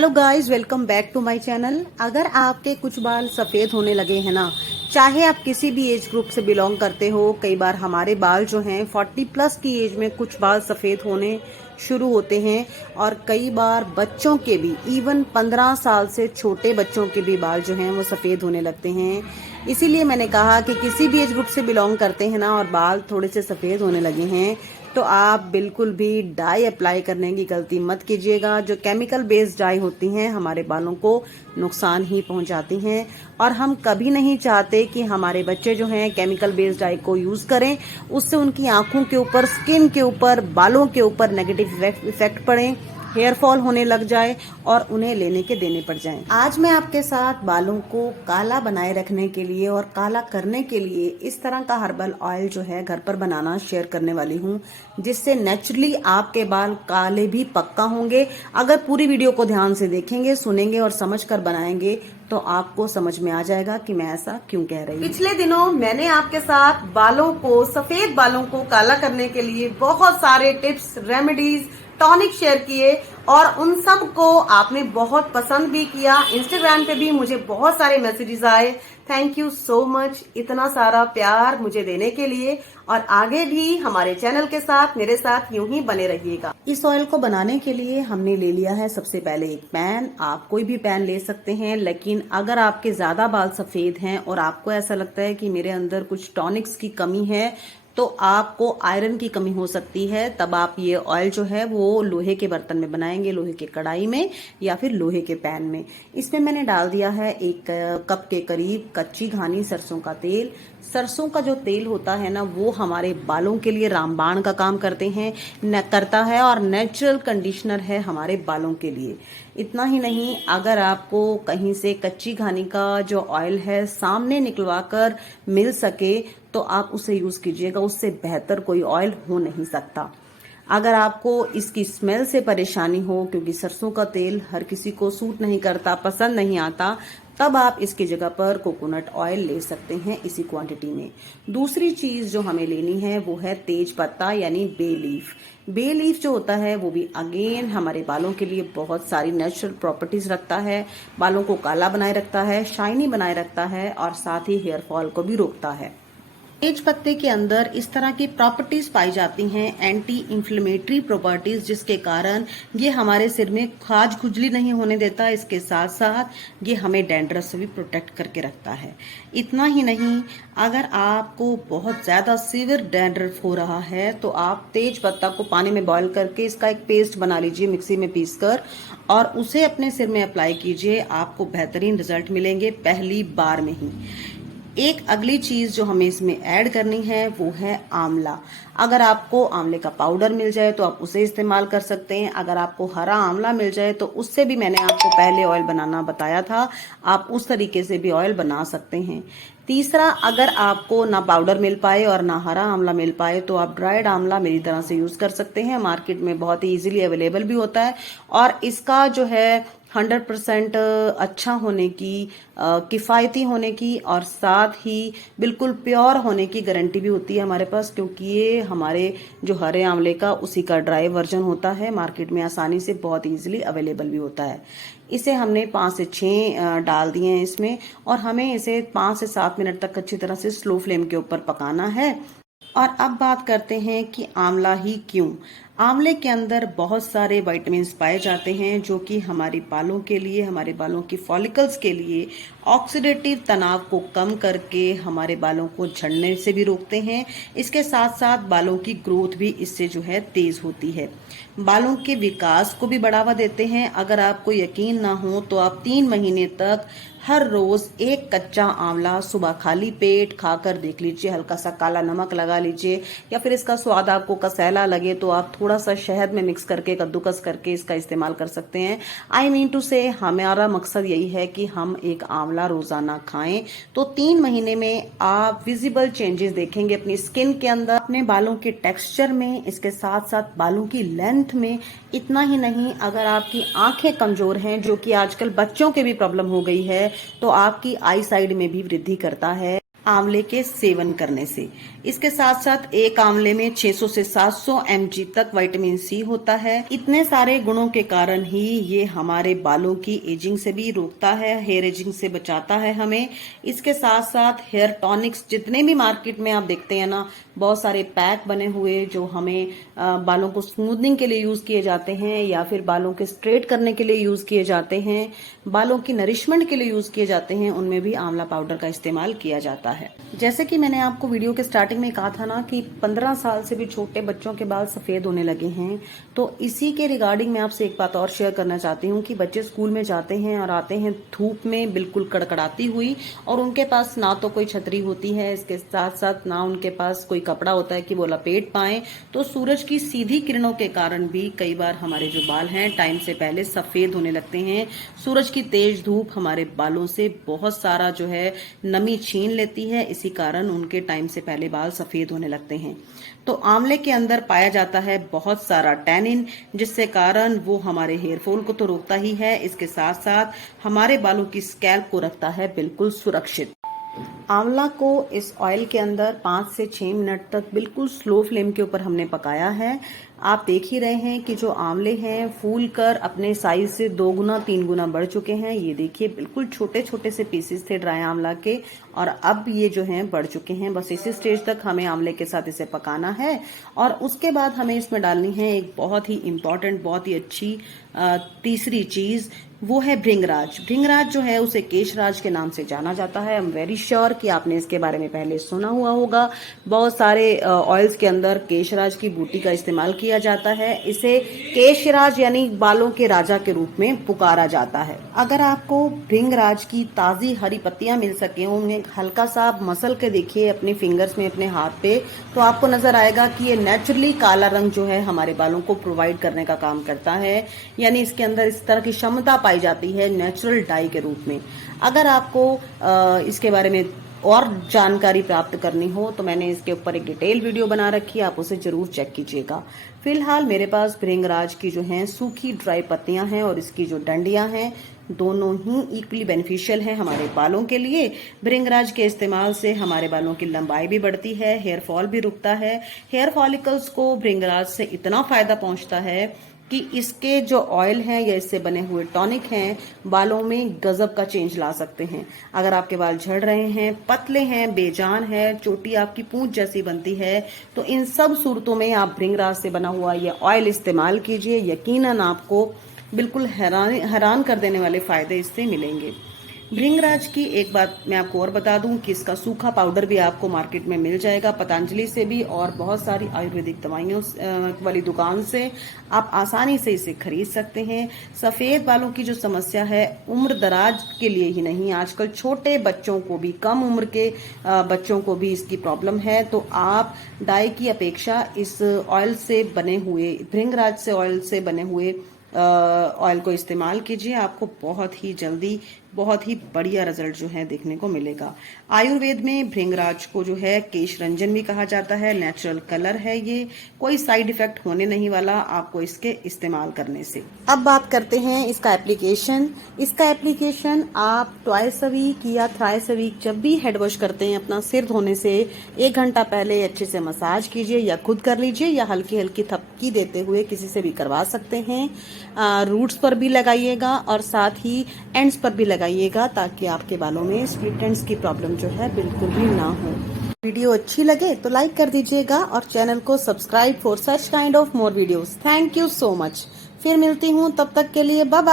Hello guys, welcome back to my channel. अगर आपके कुछ बाल सफ़ेद होने लगे हैं ना, चाहे आप किसी भी एज ग्रुप से बिलोंग करते हो, कई बार हमारे बाल जो हैं 40 प्लस की एज में कुछ बाल सफ़ेद होने शुरू होते हैं और कई बार बच्चों के भी, इवन 15 साल से छोटे बच्चों के भी बाल जो हैं वो सफ़ेद होने लगते हैं। इसीलिए मैंने कहा कि किसी भी एज ग्रुप से बिलोंग करते हैं ना और बाल थोड़े से सफ़ेद होने लगे हैं तो आप बिल्कुल भी डाई अप्लाई करने की गलती मत कीजिएगा। जो केमिकल बेस्ड डाई होती हैं हमारे बालों को नुकसान ही पहुंचाती हैं और हम कभी नहीं चाहते कि हमारे बच्चे जो हैं केमिकल बेस्ड डाई को यूज करें, उससे उनकी आंखों के ऊपर, स्किन के ऊपर, बालों के ऊपर नेगेटिव इफेक्ट पड़े, हेयर फॉल होने लग जाए और उन्हें लेने के देने पड़ जाएं। आज मैं आपके साथ बालों को काला बनाए रखने के लिए और काला करने के लिए इस तरह का हर्बल ऑयल जो है घर पर बनाना शेयर करने वाली हूँ, जिससे नेचुरली आपके बाल काले भी पक्का होंगे। अगर पूरी वीडियो को ध्यान से देखेंगे, सुनेंगे और समझ कर बनाएंगे तो आपको समझ में आ जाएगा कि मैं ऐसा क्यों कह रही हूँ। पिछले दिनों मैंने आपके साथ बालों को, सफेद बालों को काला करने के लिए बहुत सारे टिप्स, रेमेडीज, टॉनिक शेयर किए और उन सब को आपने बहुत पसंद भी किया। इंस्टाग्राम पे भी मुझे बहुत सारे मैसेजेस आए। थैंक यू सो मच इतना सारा प्यार मुझे देने के लिए, और आगे भी हमारे चैनल के साथ, मेरे साथ यूं ही बने रहिएगा। इस ऑयल को बनाने के लिए हमने ले लिया है सबसे पहले एक पैन। आप कोई भी पैन ले सकते हैं, लेकिन अगर आपके ज्यादा बाल सफेद हैं और आपको ऐसा लगता है कि मेरे अंदर कुछ टॉनिक्स की कमी है, तो आपको आयरन की कमी हो सकती है, तब आप ये ऑयल जो है वो लोहे के बर्तन में बनाएंगे, लोहे के कढ़ाई में या फिर लोहे के पैन में। इसमें मैंने डाल दिया है 1 कप के करीब कच्ची घानी सरसों का तेल। सरसों का जो तेल होता है ना, वो हमारे बालों के लिए रामबाण का काम करता है और नेचुरल कंडीशनर है हमारे बालों के लिए। इतना ही नहीं, अगर आपको कहीं से कच्ची घानी का जो ऑयल है सामने निकलवा कर मिल सके तो आप उसे यूज कीजिएगा। उससे बेहतर कोई ऑयल हो नहीं सकता। अगर आपको इसकी स्मेल से परेशानी हो, क्योंकि सरसों का तेल हर किसी को सूट नहीं करता, पसंद नहीं आता, तब आप इसकी जगह पर कोकोनट ऑयल ले सकते हैं इसी क्वांटिटी में। दूसरी चीज जो हमें लेनी है वो है तेज पत्ता यानी बे लीफ। बे लीफ जो होता है वो भी अगेन हमारे बालों के लिए बहुत सारी नेचुरल प्रॉपर्टीज रखता है। बालों को काला बनाए रखता है, शाइनी बनाए रखता है और साथ ही हेयर फॉल को भी रोकता है। तेज पत्ते के अंदर इस तरह की प्रॉपर्टीज पाई जाती हैं, एंटी इंफ्लेमेटरी प्रॉपर्टीज, जिसके कारण ये हमारे सिर में खाज खुजली नहीं होने देता। इसके साथ साथ ये हमें डैंड्रफ से भी प्रोटेक्ट करके रखता है। इतना ही नहीं, अगर आपको बहुत ज्यादा सीवियर डैंड्रफ हो रहा है तो आप तेज पत्ता को पानी में बॉईल करके इसका एक पेस्ट बना लीजिए मिक्सी में पीसकर, और उसे अपने सिर में अप्लाई कीजिए। आपको बेहतरीन रिजल्ट मिलेंगे पहली बार में ही। एक अगली चीज जो हमें इसमें ऐड करनी है वो है आंवला। अगर आपको आंवले का पाउडर मिल जाए तो आप उसे इस्तेमाल कर सकते हैं। अगर आपको हरा आंवला मिल जाए तो उससे भी, मैंने आपको पहले ऑयल बनाना बताया था, आप उस तरीके से भी ऑयल बना सकते हैं। तीसरा, अगर आपको ना पाउडर मिल पाए और ना हरा आंवला मिल पाए तो आप ड्राइड आंवला मेरी तरह से यूज कर सकते हैं। मार्केट में बहुत ही इजीली अवेलेबल भी होता है और इसका जो है 100% अच्छा होने की, किफ़ायती होने की और साथ ही बिल्कुल प्योर होने की गारंटी भी होती है हमारे पास, क्योंकि ये हमारे जो हरे आंवले का उसी का ड्राई वर्जन होता है। मार्केट में आसानी से बहुत इजीली अवेलेबल भी होता है। इसे हमने 5 से 6 डाल दिए हैं इसमें, और हमें इसे 5 से 7 मिनट तक अच्छी तरह से स्लो फ्लेम के ऊपर पकाना है। और अब बात करते हैं कि आंवला ही क्यों। आंवले के अंदर बहुत सारे विटामिन्स पाए जाते हैं जो कि हमारे बालों के लिए, हमारे बालों की फॉलिकल्स के लिए ऑक्सीडेटिव तनाव को कम करके हमारे बालों को झड़ने से भी रोकते हैं। इसके साथ साथ बालों की ग्रोथ भी इससे जो है तेज होती है। बालों के विकास को भी बढ़ावा देते हैं। अगर आपको यकीन ना हो तो आप 3 महीने तक हर रोज एक कच्चा आंवला सुबह खाली पेट खाकर देख लीजिए। हल्का सा काला नमक लगा लीजिए, या फिर इसका स्वाद आपको कसैला लगे तो आप थोड़ा सा शहद में मिक्स करके, कद्दूकस करके इसका इस्तेमाल कर सकते हैं। आई मीन टू से, हमारा मकसद यही है कि हम एक आंवला रोजाना खाएं तो 3 महीने में आप विजिबल चेंजेस देखेंगे अपनी स्किन के अंदर, अपने बालों के टेक्सचर में, इसके साथ साथ बालों की लेंथ में। इतना ही नहीं, अगर आपकी आंखें कमजोर हैं, जो कि आजकल बच्चों के भी प्रॉब्लम हो गई है, तो आपकी आई साइड में भी वृद्धि करता है। आंवले के सेवन करने से। इसके साथ साथ एक आंवले में 600 से 700 mg तक विटामिन सी होता है। इतने सारे गुणों के कारण ही ये हमारे बालों की एजिंग से भी रोकता है, हेयर एजिंग से बचाता है हमें। इसके साथ साथ हेयर टॉनिक्स जितने भी मार्केट में आप देखते हैं ना, बहुत सारे पैक बने हुए जो हमें बालों को स्मूथनिंग के लिए यूज किए जाते हैं या फिर बालों के स्ट्रेट करने के लिए यूज किए जाते हैं, बालों की नरिशमेंट के लिए यूज किए जाते हैं, उनमें भी आंवला पाउडर का इस्तेमाल किया जाता है। जैसे कि मैंने आपको वीडियो के स्टार्टिंग में कहा था ना कि 15 साल से भी छोटे बच्चों के बाल सफेद होने लगे हैं, तो इसी के रिगार्डिंग मैं आपसे एक बात और शेयर करना चाहती हूँ कि बच्चे स्कूल में जाते हैं और आते हैं धूप में बिल्कुल कड़कड़ाती हुई, और उनके पास ना तो कोई छतरी होती है, इसके साथ साथ ना उनके पास कोई कपड़ा होता है कि वो लपेट पाए। तो सूरज की सीधी किरणों के कारण भी कई बार हमारे जो बाल हैं टाइम से पहले सफेद होने लगते हैं। सूरज की तेज धूप हमारे बालों से बहुत सारा जो है नमी छीन लेती है, इसी कारण उनके टाइम से पहले बाल सफेद होने लगते हैं। तो आंवले के अंदर पाया जाता है बहुत सारा टैनिन, जिससे कारण वो हमारे हेयर फॉल को तो रोकता ही है, इसके साथ साथ हमारे बालों की स्कैल्प को रखता है बिल्कुल सुरक्षित। आंवला को इस ऑयल के अंदर 5 से 6 मिनट तक बिल्कुल स्लो फ्लेम के ऊपर हमने पकाया है। आप देख ही रहे हैं कि जो आंवले हैं फूल कर अपने साइज से 2 गुना 3 गुना बढ़ चुके हैं। ये देखिए बिल्कुल छोटे छोटे से पीसेस थे ड्राई आंवला के, और अब ये जो हैं बढ़ चुके हैं। बस इसी स्टेज तक हमें आंवले के साथ इसे पकाना है, और उसके बाद हमें इसमें डालनी है एक बहुत ही इंपॉर्टेंट, बहुत ही अच्छी तीसरी चीज, वो है भृंगराज। भृंगराज जो है उसे केशराज के नाम से जाना जाता है। आई एम वेरी श्योर कि आपने इसके बारे में पहले सुना हुआ होगा। बहुत सारे ऑयल्स के अंदर केशराज की बूटी का इस्तेमाल किया जाता है। इसे केशराज यानी बालों के राजा के रूप में पुकारा जाता है। अगर आपको भृंगराज की ताजी हरी पत्तियां मिल सके, उन्हें हल्का सा मसल के देखिए अपने फिंगर्स में, अपने हाथ पे, तो आपको नजर आएगा कि ये नेचुरली काला रंग जो है हमारे बालों को प्रोवाइड करने का काम करता है। यानी इसके अंदर इस तरह की क्षमता पाई जाती है नेचुरल डाई के रूप में। अगर आपको इसके बारे में और जानकारी प्राप्त करनी हो तो मैंने इसके ऊपर एक डिटेल वीडियो बना रखी है, आप उसे जरूर चेक कीजिएगा। फिलहाल मेरे पास भृंगराज की जो है सूखी ड्राई पत्तियां हैं और इसकी जो डंडियां हैं दोनों ही इक्वली बेनिफिशियल हैं हमारे बालों के लिए। भृंगराज के इस्तेमाल से हमारे बालों की लंबाई भी बढ़ती है, हेयर फॉल भी रुकता है। हेयर फॉलिकल्स को भृंगराज से इतना फायदा पहुंचता है कि इसके जो ऑयल हैं या इससे बने हुए टॉनिक हैं बालों में गजब का चेंज ला सकते हैं। अगर आपके बाल झड़ रहे हैं, पतले हैं, बेजान है, चोटी आपकी पूंछ जैसी बनती है, तो इन सब सूरतों में आप भृंगराज से बना हुआ ये ऑयल इस्तेमाल कीजिए। यकीनन आपको बिल्कुल हैरान कर देने वाले फायदे इससे मिलेंगे। भृंगराज की एक बात मैं आपको और बता दूं कि इसका सूखा पाउडर भी आपको मार्केट में मिल जाएगा, पतंजलि से भी और बहुत सारी आयुर्वेदिक दवाइयों वाली दुकान से आप आसानी से इसे खरीद सकते हैं। सफेद बालों की जो समस्या है उम्र दराज के लिए ही नहीं, आजकल छोटे बच्चों को भी, कम उम्र के बच्चों को भी इसकी प्रॉब्लम है। तो आप डाई की अपेक्षा इस ऑयल से बने हुए, भृंगराज से ऑयल से बने हुए ऑयल को इस्तेमाल कीजिए। आपको बहुत ही जल्दी बहुत ही बढ़िया रिजल्ट जो है देखने को मिलेगा। आयुर्वेद में भृंगराज को जो है केशरंजन भी कहा जाता है। नेचुरल कलर है ये, कोई साइड इफेक्ट होने नहीं वाला आपको इसके इस्तेमाल करने से। अब बात करते हैं इसका एप्लीकेशन। इसका एप्लीकेशन आप ट्वाइस अ वीक या थ्राइस अ वीक जब भी हेड वॉश करते हैं अपना सिर धोने से 1 घंटा पहले अच्छे से मसाज कीजिए, या खुद कर लीजिए या हल्की हल्की थपकी देते हुए किसी से भी करवा सकते हैं। रूट्स पर भी लगाइएगा और साथ ही एंड्स पर भी लगाइएगा, ताकि आपके बालों में स्प्लिट एंड्स की प्रॉब्लम जो है बिल्कुल भी ना हो। वीडियो अच्छी लगे तो लाइक कर दीजिएगा और चैनल को subscribe for such kind of more videos. Thank you so much. फिर मिलती हूँ, तब तक के लिए बाय बाय।